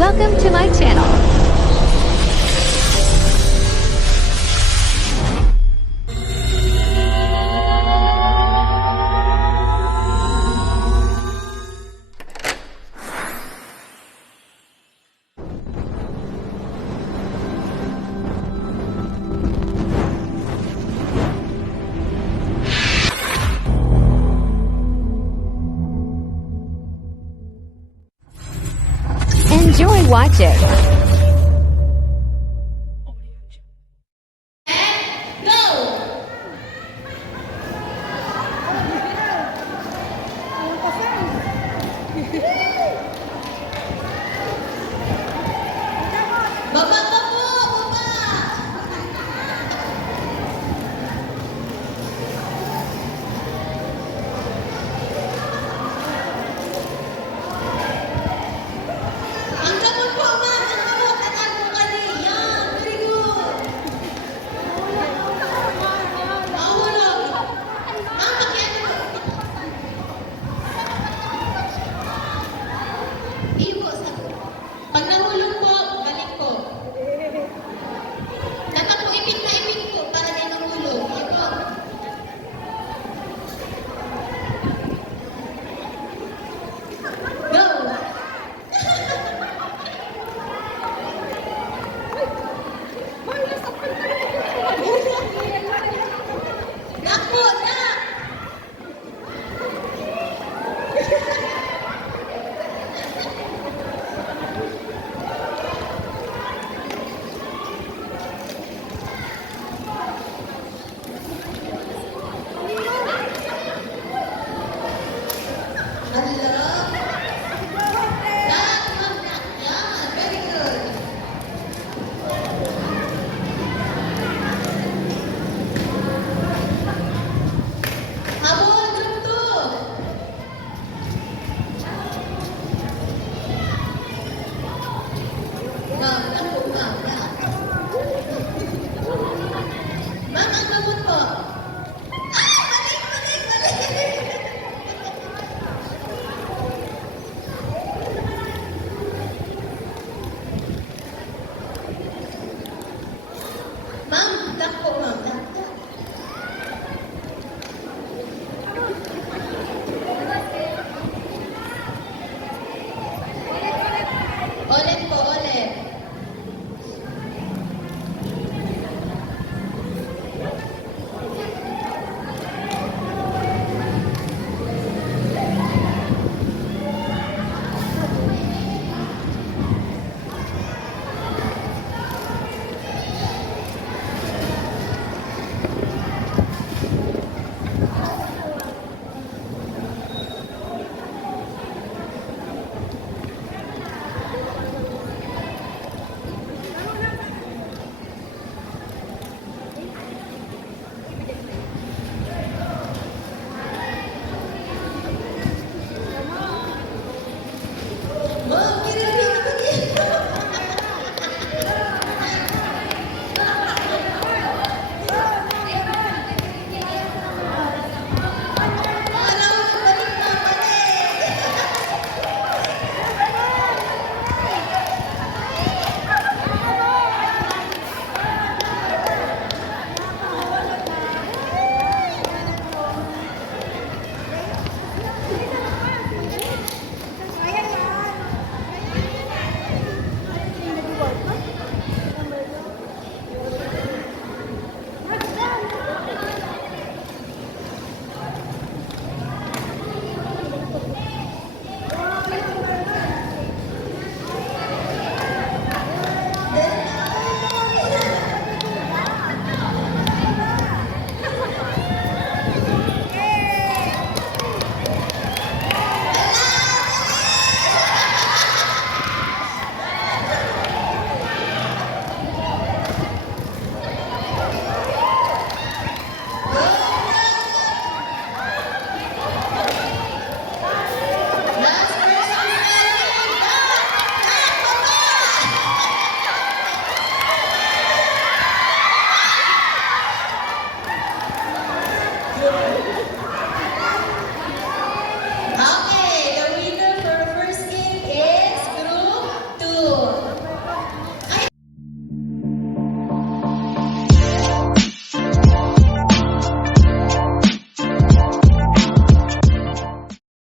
Welcome to my channel. Enjoy watching. Baba ka po! Baba! Ang gamot po, ma'am! Ang gamot! Anak mo kani! Yan! Very good! Mahulog! Ma'am, pakiano! Iwo sa... Pag nahulog po, balik po. Dapat po ipit na ipit po para may nahulog. Ipo. Go! Nakpo! Nak! Hello? Nak, ma'am, nak. Yan, very good. Habol, group 2. Ma'am, nakpo, ma'am, nak. Ma'am, ang gamot po. Ay, balik, balik, balik. Ma'am, takpo, ma'am, takpo. Ulit